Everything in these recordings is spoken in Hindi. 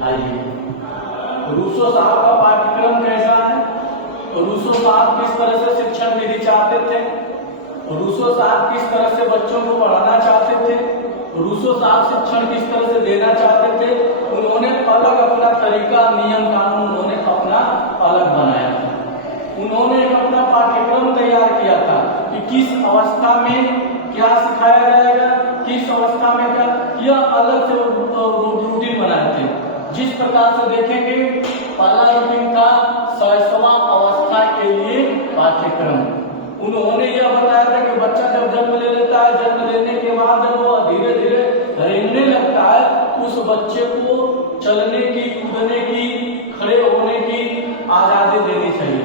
आइए, रूसो साहब का पाठ्यक्रम कैसा है? रूसो साहब किस तरह से शिक्षण विधि चाहते थे? रूसो साहब किस तरह से बच्चों को पढ़ाना चाहते थे? रूसो साहब शिक्षण किस तरह से देना चाहते थे? उन्होंने अलग अपना तरीका, नियम कानून उन्होंने अपना अलग बनाया था। उन्होंने एक अपना पाठ्यक्रम तैयार किया था कि किस अवस्था में क्या सिखाया जाएगा, किस अवस्था में क्या, यह अलग से रूटीन बनाए थे। जिस प्रकार से देखेंगे, पहला रूटीन था शैशवा अवस्था के लिए पाठ्यक्रम। उन्होंने यह बताया था कि बच्चा जब जन्म ले लेता है, जन्म लेने के बाद जब वो धीरे धीरे रेंगने लगता है, उस बच्चे को चलने की, कूदने की, खड़े होने की आजादी देनी चाहिए।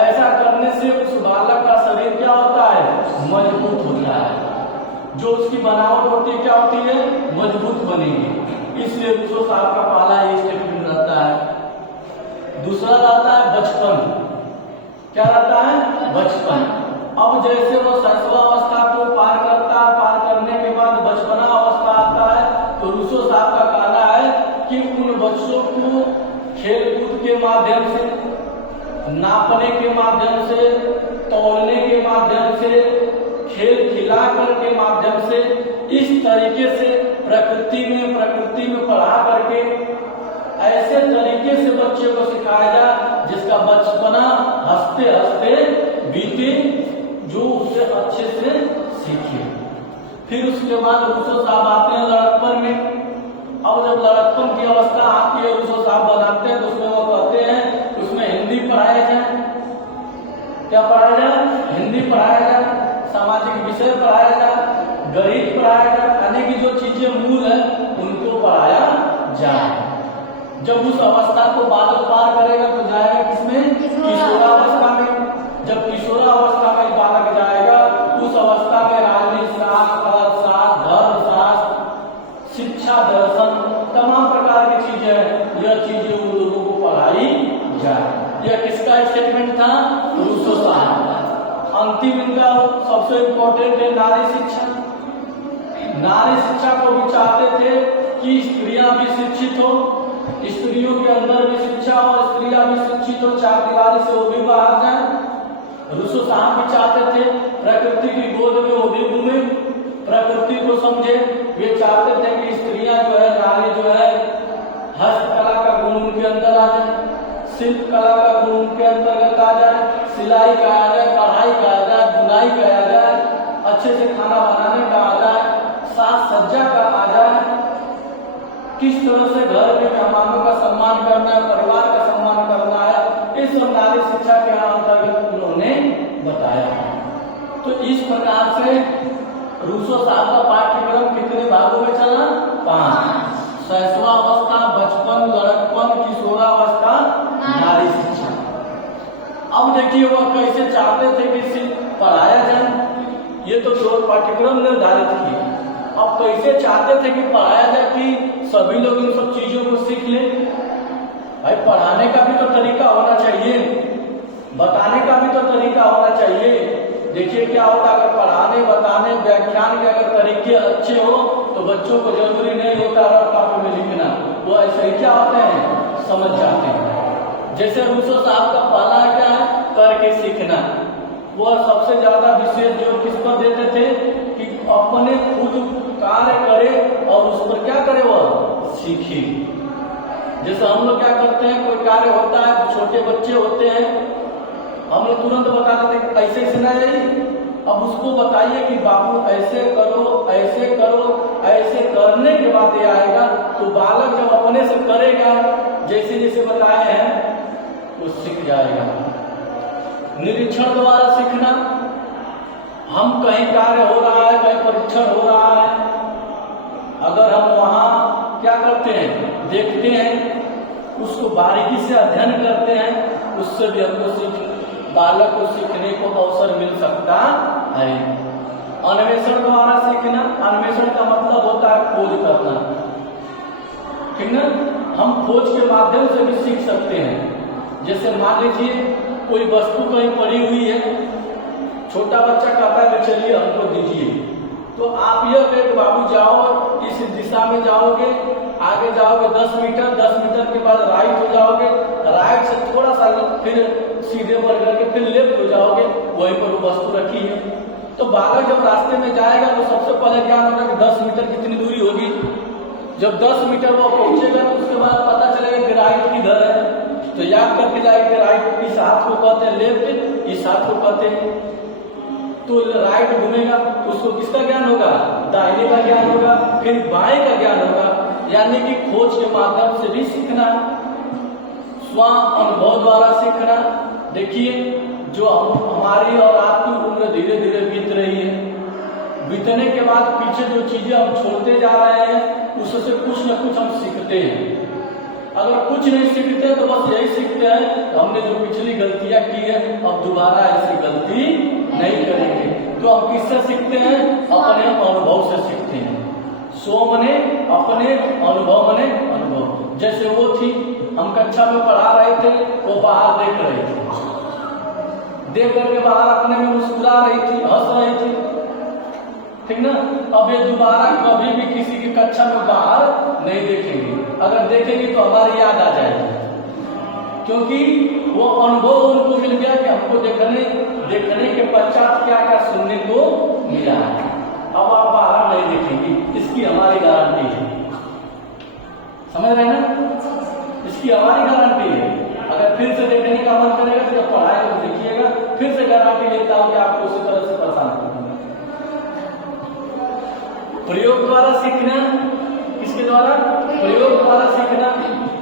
ऐसा करने से उस बालक का शरीर क्या होता है? मजबूत होता है। जो उसकी बनावट होती है क्या होती है? मजबूत बनेगी। इसलिए रूसो साहब का पहला ये स्टेटमेंट रहता है। दूसरा रहता है बचपन। क्या रहता है? बचपन। अब जैसे वो शैशवा अवस्था को पार करता है, पार करने के बाद बचपना अवस्था आता है, तो रूसो साहब का कहना है कि उन बच्चों को खेल कूद के माध्यम से, नापने के माध्यम से, तौलने के माध्यम से, खेल खिलाकर के माध्यम से, इस तरीके से प्रकृति में पढ़ा करके ऐसे तरीके से बच्चे को सिखाया जाए जिसका बचपना हंसते हंसते बीते, जो उसे अच्छे से सीखे। फिर उसके बाद रूसो साहब आते हैं लड़कपन में। अब जब लड़कपन की अवस्था आती है, रूसो साहब बनाते हैं, तो उसमें वो कहते हैं उसमें हिंदी पढ़ाया जाए। क्या पढ़ाया जाए? हिंदी पढ़ाया जाए, सामाजिक विषय पढ़ाया जाए, गणित पढ़ाया जाए, यानी कि जो चीजें मूल है उनको पढ़ाया जाए। जब उस अवस्था को बालक पार करेगा तो जाएगा किसमें? किशोरावस्था में। जब किशोरावस्था में बालक जाएगा, उस अवस्था में राजनीति शास्त्र, अर्थशास्त्र, धर्मशास्त्र, शिक्षा, दर्शन, तमाम प्रकार की चीजें, यह चीजें उन लोगों को पढ़ाई जाए। यह किसका स्टेटमेंट था? रूसो साहब। अंतिम इनका सबसे इम्पोर्टेंट है नारी शिक्षा। नारी शिक्षा को भी चाहते थे कि स्त्रियां भी शिक्षित हो, स्त्रियों के अंदर भी शिक्षा हो, स्त्रियां भी शिक्षित हो, चार दीवारी से वो भी बाहर जाए। रूसो साहब भी चाहते थे प्रकृति की गोद में वो भी घूमे, प्रकृति को समझे। वे चाहते थे कि स्त्रियां जो है, नारी जो है, हस्तकला का गुण उनके अंदर आ जाए, शिल्प कला का गुण उनके अंतर्गत आ जाए, सिलाई का आ जाए, कढ़ाई का आ जाए, बुनाई का आ जाए, अच्छे से खाना बनाने का आ जाए, साज सज्जा का आ जाए, किस तरह से घर में मेहमानों का सम्मान करना है, परिवार का सम्मान करना है, इस सब नारी शिक्षा के अंतर्गत उन्होंने बताया। तो इस प्रकार से रूसो साहब का पाठ्यक्रम कितने भागों में चला? 5। शैशवा अवस्था, बचपन, लड़कपन, किशोरावस्था, नारी शिक्षा। अब देखिए वह कैसे चाहते थे कि इसे पढ़ाया जाए। ये तो पाठ्यक्रम निर्धारित किए। अब कैसे चाहते थे कि पढ़ाया जाए कि सभी लोग इन सब चीजों को सीख ले। भाई पढ़ाने का भी तो तरीका होना चाहिए, बताने का भी तो तरीका होना चाहिए। देखिए क्या होता है, अगर पढ़ाने, बताने, व्याख्यान के अगर तरीके अच्छे हो तो बच्चों को जरूरी नहीं होता रफ कॉपी में लिखना, वो ऐसे ही क्या होते हैं, समझ जाते हैं। जैसे रूसो साहब का पहला क्या है? करके सीखना। वह सबसे ज्यादा विशेष जोर किस पर देते थे कि अपने खुद कार्य करे और उस पर क्या करे, वह सीखे। जैसे हम लोग क्या करते हैं, कोई कार्य होता है, छोटे बच्चे होते हैं, हम लोग तुरंत बता देते हैं ऐसे ऐसे ना जाइए, अब उसको बताइए कि बाबू ऐसे करो, ऐसे करो, ऐसे करने के बाद ये आएगा। तो बालक जब अपने से करेगा, जैसे जैसे बताए हैं, वो सीख जाएगा। निरीक्षण द्वारा सीखना। हम कहीं कार्य हो रहा है, कहीं परीक्षण हो रहा है, अगर हम वहां क्या करते हैं, देखते हैं, उसको बारीकी से अध्ययन करते हैं, उससे भी हमको बालक को सीखने को अवसर मिल सकता है। अन्वेषण द्वारा सीखना। अन्वेषण का मतलब होता है खोज करना, ठीक ना। हम खोज के माध्यम से भी सीख सकते हैं। जैसे मान लीजिए कोई वस्तु कहीं पड़ी हुई है, छोटा बच्चा कहता है कि चलिए हमको दीजिए, तो आप यह कहे बाबू जाओ, इस दिशा में जाओगे, आगे जाओगे 10 मीटर, 10 मीटर के बाद राइट हो जाओगे, राइट से थोड़ा सा फिर सीधे बढ़ करके फिर लेफ्ट हो जाओगे, वहीं पर वो वस्तु रखी है। तो बालक जब रास्ते में जाएगा तो सबसे पहले क्या होगा कि 10 मीटर कितनी दूरी होगी। जब 10 मीटर वो पहुंचेगा तो उसके बाद पता चलेगा कि राइट किधर है, तो याद करके जाएगा कि राइट इस हाथ को कहते हैं, लेफ्ट इस हाथ को कहते हैं। तो राइट घूमेगा तो उसको किसका ज्ञान होगा, दाहिने का ज्ञान होगा, फिर बाएं का ज्ञान होगा। यानी कि खोज के माध्यम से भी सीखना, स्व अनुभव द्वारा सीखना। देखिए जो हमारी और आपकी उम्र धीरे धीरे बीत रही है, बीतने के बाद पीछे जो चीजें हम छोड़ते जा रहे हैं उससे कुछ न कुछ हम सीखते हैं। अगर कुछ नहीं सीखते तो बस यही सीखते हैं हमने जो पिछली गलतियां की है अब दोबारा ऐसी गलती नहीं करेंगे। तो हम किससे सीखते हैं, अपने अनुभव से सीखते हैं। सो मने अपने, अनुभव मने अनुभव। जैसे वो थी, हम कक्षा में पढ़ा रहे थे, वो बाहर देख रहे थे, देख करके बाहर अपने में मुस्कुरा रही थी, हंस रही थी, ठीक ना। अब ये दोबारा कभी भी किसी की कक्षा में बाहर नहीं देखेंगे। अगर देखेंगे तो हमारी याद आ जाएगी, क्योंकि वो अनुभव उनको मिल गया कि हमको देखने के पश्चात क्या क्या सुनने को मिला। अब आप बाहर नहीं देखेंगे, इसकी हमारी गारंटी है। समझ रहे हैं ना, इसकी हमारी गारंटी है। अगर फिर से देखने का मन करेगा तो जब पढ़ाए तो देखिएगा, फिर से गारंटी लेता हूं कि आपको उसी तरह से परेशान करूंगा। प्रयोग द्वारा सीखना, किसके द्वारा, प्रयोग द्वारा सीखना।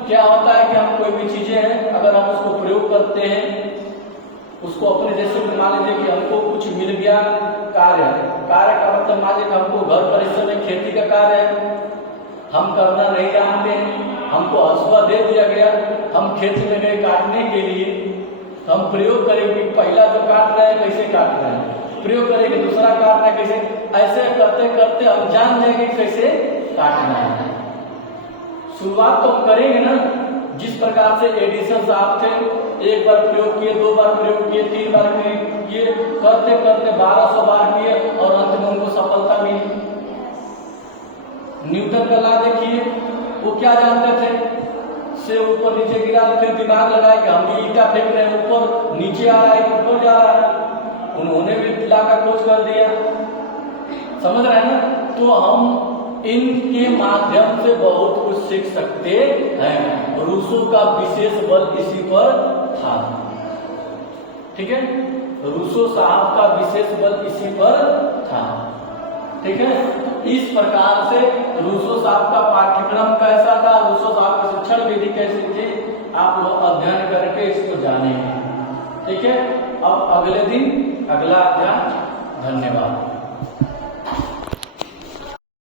क्या होता है कि हम कोई भी चीजें हैं, अगर हम उसको प्रयोग करते हैं, उसको अपने जैसे मान लीजिए कि हमको कुछ मिल गया कार्य का मतलब मान लीजिए हमको घर परिसर में खेती का कार्य है, हम करना नहीं जानते हैं, हमको हसुआ दे दिया गया, हम खेत में गए काटने के लिए, तो हम प्रयोग करेंगे, पहला जो काट रहे हैं कैसे काट रहे हैं, प्रयोग करेंगे, दूसरा काटना है कैसे, ऐसे करते करते हम जान जाएंगे कैसे काटना है। शुरुआत तो हम करेंगे ना, जिस प्रकार से एडिशन साहब थे, एक बार प्रयोग किए, 2 बार प्रयोग किए, 3 बार किए, करते करते 1200 बार किए और अंत में उनको सफलता मिली। न्यूटन का लॉ देखिए, वो क्या जानते थे, से ऊपर नीचे गिरा, फिर दिमाग लगाया कि हम ईटा फेंक रहे हैं, ऊपर नीचे आ रहा है, ऊपर जा रहा है, उन्होंने भी लॉ का खोज कर दिया। समझ रहे हैं ना। तो हम इनके माध्यम से बहुत कुछ सीख सकते हैं। रूसो का विशेष बल इसी पर था, ठीक है, रूसो साहब का विशेष बल इसी पर था, ठीक है। इस प्रकार से रूसो साहब का पाठ्यक्रम कैसा था, रूसो साहब की शिक्षण विधि कैसी थी, आप लोग अध्ययन करके इसको जानेंगे, ठीक है। अब अगले दिन अगला अध्याय। धन्यवाद।